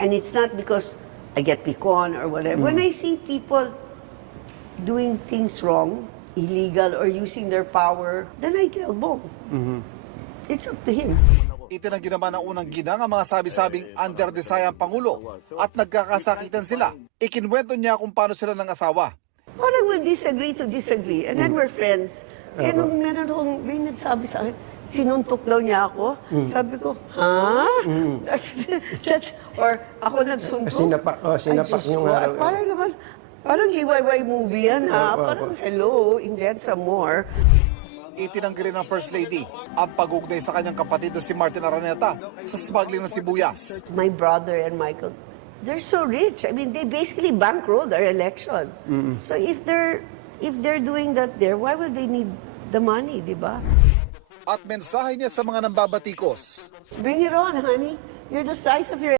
And it's not because I get picon or whatever. When I see people doing things wrong, illegal, or using their power, then I tell Bong. It's up to him. Itinanggi naman ng unang ginang ang mga sabi-sabing under-desire ang Pangulo at nagkakasakitan sila. Ikinwento niya kung paano sila ng asawa. Parang we'll disagree to disagree. And then we're friends. Kaya nung meron akong, may nagsabi sa akin, sinuntok daw niya ako. Sabi ko, ha? Or ako nagsuntok. Sinapak yung araw. Parang naman, parang GYY movie yan, ha? Parang, hello, invent some more. Itinanggi rin ng First Lady ang pag-ugnay sa kanyang kapatid na si Martin Araneta sa smuggling ng sibuyas. My brother and Michael, they're so rich. I mean, they basically bankrolled our election. So if they're doing that there, why would they need the money, di ba? At mensahe niya sa mga nambabatikos. Bring it on, honey. You're the size of your